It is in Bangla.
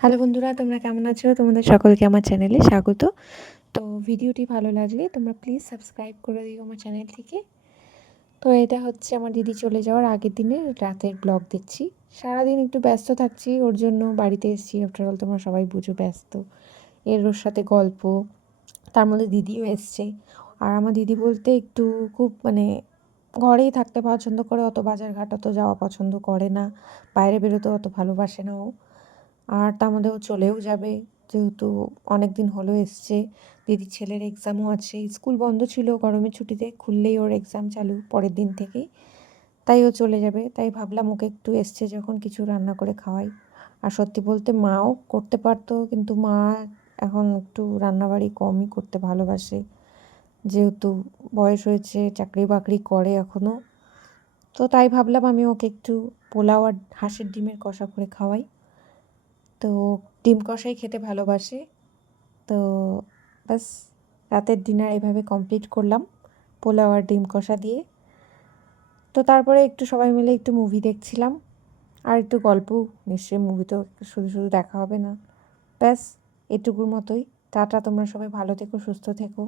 হ্যালো বন্ধুরা, তোমরা কেমন আছো? তোমাদের সকলকে আমার চ্যানেলে স্বাগত। তো ভিডিওটি ভালো লাগলে তোমরা প্লিজ সাবস্ক্রাইব করে দিও আমার চ্যানেলটিকে। তো এটা হচ্ছে আমার দিদি চলে যাওয়ার আগের দিনের রাতের ব্লগ দিচ্ছি। সারাদিন একটু ব্যস্ত থাকছি, ওর জন্য বাড়িতে এসেছি। আফটার অল তোমরা সবাই বুঝো ব্যস্ত। ওর সাথে গল্প, তার মধ্যে দিদিও এসছে। আর আমার দিদি বলতে একটু খুব ঘরেই থাকতে পছন্দ করে, অত বাজারঘাট অত যাওয়া পছন্দ করে না, বাইরে বেরোতে অত ভালোবাসে না ও। আর তার মধ্যে ও চলেও যাবে, যেহেতু অনেক দিন হলো এসছে। দিদির ছেলের এক্সামও আছে, স্কুল বন্ধ ছিল গরমের ছুটিতে, খুললেই ওর এক্সাম চালু পরের দিন থেকেই। তাই ও চলে যাবে, তাই ভাবলাম ওকে একটু এসছে যখন কিছু রান্না করে খাওয়াই। আর সত্যি বলতে মাও করতে পারতো, কিন্তু মা এখন একটু রান্নাবাড়ি কমই করতে ভালোবাসে, যেহেতু বয়স হয়েছে, চাকরি বাকরি করে এখনও। তো তাই ভাবলাম আমি ওকে একটু পোলাও আর হাঁসের ডিমের কষা করে খাওয়াই। তো ডিম কষাই খেতে ভালোবাসে। তো ব্যাস, রাতের ডিনার এভাবে কমপ্লিট করলাম পোলাও আর ডিম কষা দিয়ে। তো তারপরে একটু সবাই মিলে একটু মুভি দেখছিলাম, আর একটু গল্প। নিশ্চয়ই মুভি তো শুধু শুধু দেখা হবে না। ব্যাস এটুকুর মতোই। টাটা, তোমরা সবাই ভালো থেকো, সুস্থ থেকো।